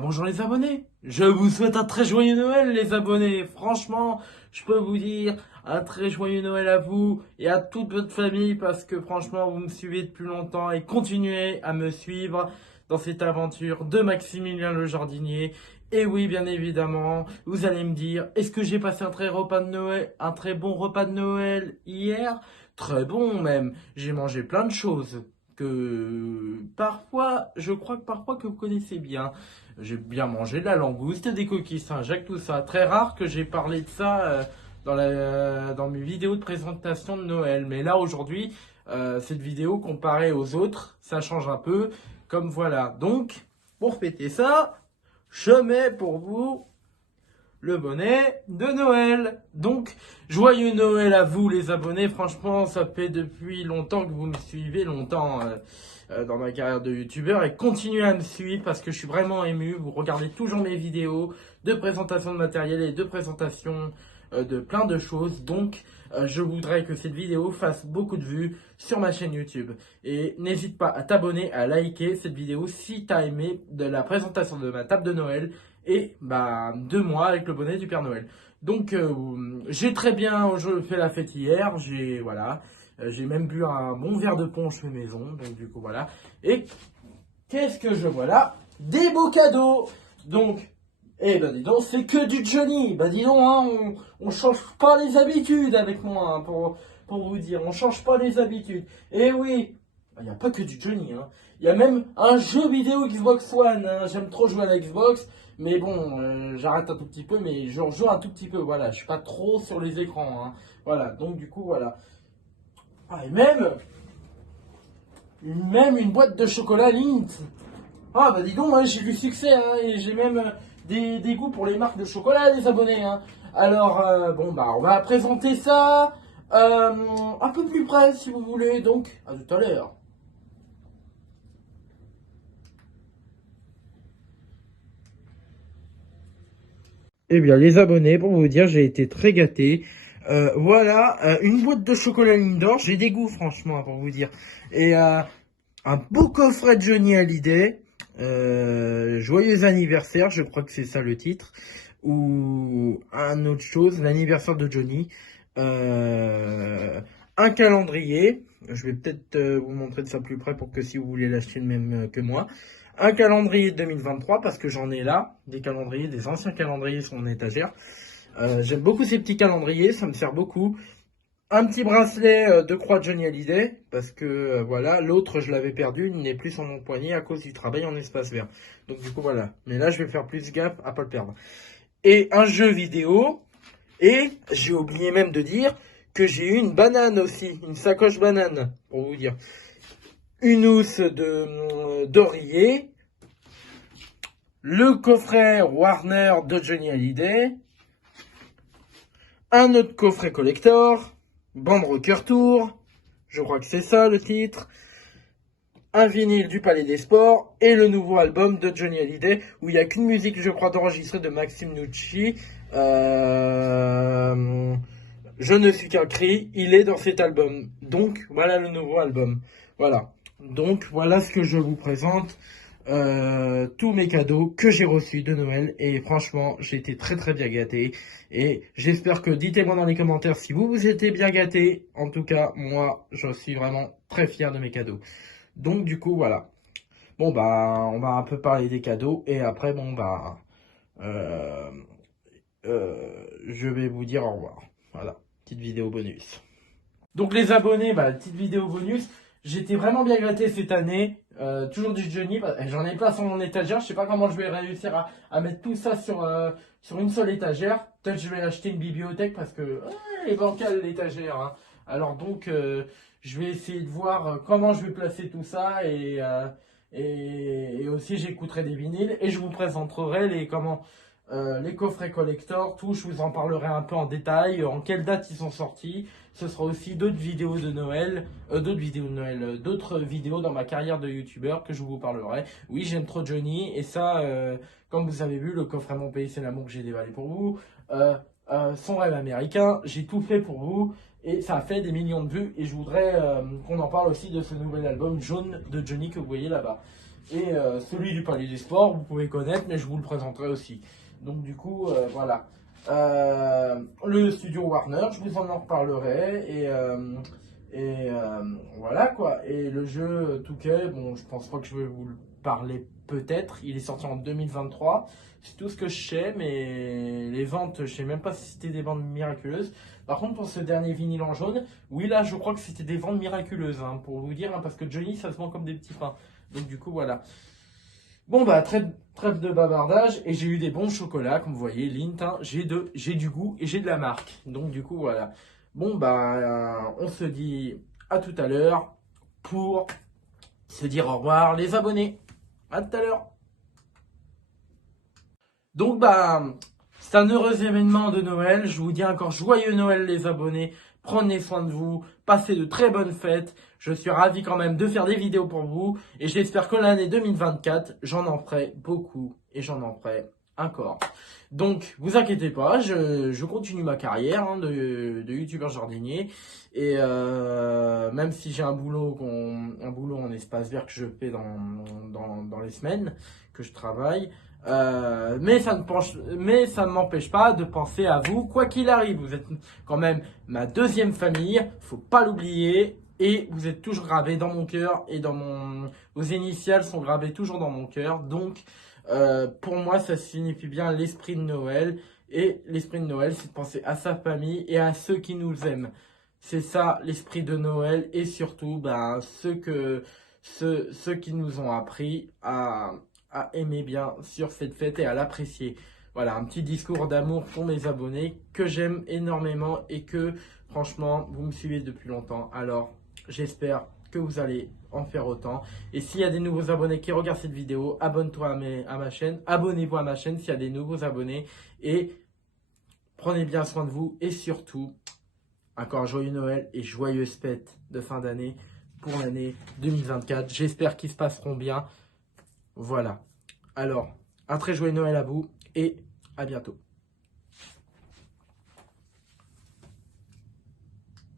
bonjour les abonnés. Je vous souhaite un très joyeux Noël les abonnés. Franchement, je peux vous dire un très joyeux Noël à vous et à toute votre famille parce que franchement, vous me suivez depuis longtemps et continuez à me suivre dans cette aventure de Maximilien le jardinier. Et oui, bien évidemment, vous allez me dire, est-ce que j'ai passé un très bon repas de Noël hier? Très bon même. J'ai mangé plein de choses que parfois, je crois que parfois que vous connaissez bien. J'ai bien mangé de la langouste, des coquilles Saint-Jacques, tout ça. Très rare que j'ai parlé de ça dans mes vidéos de présentation de Noël. Mais là, aujourd'hui, cette vidéo, comparée aux autres, ça change un peu. Comme voilà. Donc, pour fêter ça, je mets pour vous le bonnet de Noël. Donc, joyeux Noël à vous les abonnés. Franchement, ça fait depuis longtemps que vous me suivez, longtemps dans ma carrière de youtubeur. Et continuez à me suivre parce que je suis vraiment ému. Vous regardez toujours mes vidéos de présentation de matériel et de présentation de plein de choses. Donc, je voudrais que cette vidéo fasse beaucoup de vues sur ma chaîne YouTube. Et n'hésite pas à t'abonner, à liker cette vidéo si tu as aimé de la présentation de ma table de Noël et de moi avec le bonnet du Père Noël. Donc j'ai très bien fait la fête hier, j'ai même bu un bon verre de punch fait maison, donc du coup voilà. Et qu'est-ce que je vois là? Des beaux cadeaux. Donc dis donc, c'est que du Johnny. Dis donc, hein, on change pas les habitudes avec moi, hein, pour vous dire, on change pas les habitudes. Et oui, il n'y a pas que du Johnny, hein. Il y a même un jeu vidéo Xbox One, hein. J'aime trop jouer à la Xbox, mais bon, j'arrête un tout petit peu, mais je rejoue un tout petit peu, voilà, je suis pas trop sur les écrans, hein. Voilà, donc du coup, voilà. Ah, et même une boîte de chocolat Lindt. Ah, dis donc, hein, j'ai du succès, hein, et j'ai même des goûts pour les marques de chocolat, les abonnés, hein. Alors, on va présenter ça un peu plus près, si vous voulez, donc, à tout à l'heure. Eh bien, les abonnés, pour vous dire, j'ai été très gâté. Une boîte de chocolat Lindor, j'ai des goûts, franchement, pour vous dire. Et un beau coffret de Johnny Hallyday. Joyeux anniversaire, je crois que c'est ça le titre. Ou un autre chose, l'anniversaire de Johnny. Un calendrier. Je vais peut-être vous montrer de ça plus près pour que si vous voulez l'acheter le même que moi. Un calendrier 2023 parce que j'en ai là, des calendriers, des anciens calendriers sur mon étagère. J'aime beaucoup ces petits calendriers, ça me sert beaucoup. Un petit bracelet de croix de Johnny Hallyday parce que voilà, l'autre je l'avais perdu, il n'est plus sur mon poignet à cause du travail en espace vert. Donc du coup voilà, mais là je vais faire plus gaffe à pas le perdre. Et un jeu vidéo, et j'ai oublié même de dire que j'ai eu une banane aussi, une sacoche banane, pour vous dire. Une housse d'oreiller, le coffret Warner de Johnny Hallyday, un autre coffret collector, Band Rocker Tour, je crois que c'est ça le titre, un vinyle du Palais des Sports et le nouveau album de Johnny Hallyday où il n'y a qu'une musique, je crois, d'enregistrer de Maxime Nucci. Je ne suis qu'un cri, il est dans cet album. Donc voilà le nouveau album. Voilà. Donc voilà ce que je vous présente. Tous mes cadeaux que j'ai reçus de Noël et franchement j'ai été très très bien gâté et j'espère que dites-moi dans les commentaires si vous étiez bien gâté. En tout cas moi je suis vraiment très fier de mes cadeaux. Donc du coup voilà. On va un peu parler des cadeaux et après euh, je vais vous dire au revoir. Voilà, petite vidéo bonus. Donc les abonnés, petite vidéo bonus. J'étais vraiment bien gâté cette année. Toujours du Johnny. J'en ai pas sur mon étagère. Je sais pas comment je vais réussir à mettre tout ça sur une seule étagère. Peut-être je vais acheter une bibliothèque parce que elle est bancale l'étagère, hein. Alors donc je vais essayer de voir comment je vais placer tout ça et aussi j'écouterai des vinyles et je vous présenterai les coffrets collector, tout, je vous en parlerai un peu en détail, en quelle date ils sont sortis. Ce sera aussi d'autres vidéos de Noël, d'autres vidéos dans ma carrière de youtubeur que je vous parlerai. Oui, j'aime trop Johnny, et ça, comme vous avez vu, le coffret Mon Pays c'est l'amour que j'ai dévalé pour vous. Son rêve américain, j'ai tout fait pour vous, et ça a fait des millions de vues, et je voudrais qu'on en parle aussi de ce nouvel album jaune de Johnny que vous voyez là-bas. Et celui du Palais des Sports, vous pouvez connaître, mais je vous le présenterai aussi. Donc du coup, voilà. Le studio Warner, je vous en reparlerai. Voilà quoi. Et le jeu Touquet, bon, je pense pas que je vais vous le parler peut-être. Il est sorti en 2023. C'est tout ce que je sais, mais les ventes, je sais même pas si c'était des ventes miraculeuses. Par contre, pour ce dernier vinyle en jaune, oui, là, je crois que c'était des ventes miraculeuses, hein, pour vous dire, hein, parce que Johnny, ça se vend comme des petits pains. Donc, du coup, voilà. Bon, bah, trêve de bavardage, et j'ai eu des bons chocolats, comme vous voyez, Lindt, hein, j'ai du goût et j'ai de la marque. Donc, du coup, voilà. Bon, bah, on se dit à tout à l'heure pour se dire au revoir, les abonnés. À tout à l'heure. Donc, bah, c'est un heureux événement de Noël. Je vous dis encore joyeux Noël, les abonnés. Prenez soin de vous. Passez de très bonnes fêtes. Je suis ravi quand même de faire des vidéos pour vous. Et j'espère que l'année 2024, j'en en ferai beaucoup. Et j'en en ferai encore. Donc, vous inquiétez pas, je continue ma carrière, hein, de youtubeur jardinier. Et même si j'ai un boulot en espace vert que je fais dans les semaines que je travaille, mais ça ne m'empêche pas de penser à vous, quoi qu'il arrive. Vous êtes quand même ma deuxième famille, faut pas l'oublier. Et vous êtes toujours gravés dans mon cœur et vos initiales sont gravées toujours dans mon cœur. Donc, pour moi, ça signifie bien l'esprit de Noël. Et l'esprit de Noël, c'est de penser à sa famille et à ceux qui nous aiment. C'est ça l'esprit de Noël et surtout ben, ceux qui nous ont appris à aimer bien sur cette fête et à l'apprécier. Voilà, un petit discours d'amour pour mes abonnés que j'aime énormément et que franchement, vous me suivez depuis longtemps. Alors, j'espère que vous allez en faire autant. Et s'il y a des nouveaux abonnés qui regardent cette vidéo, abonne-toi à ma chaîne. Abonnez-vous à ma chaîne s'il y a des nouveaux abonnés. Et prenez bien soin de vous. Et surtout, encore un joyeux Noël et joyeuses fêtes de fin d'année pour l'année 2024. J'espère qu'ils se passeront bien. Voilà. Alors, un très joyeux Noël à vous et à bientôt.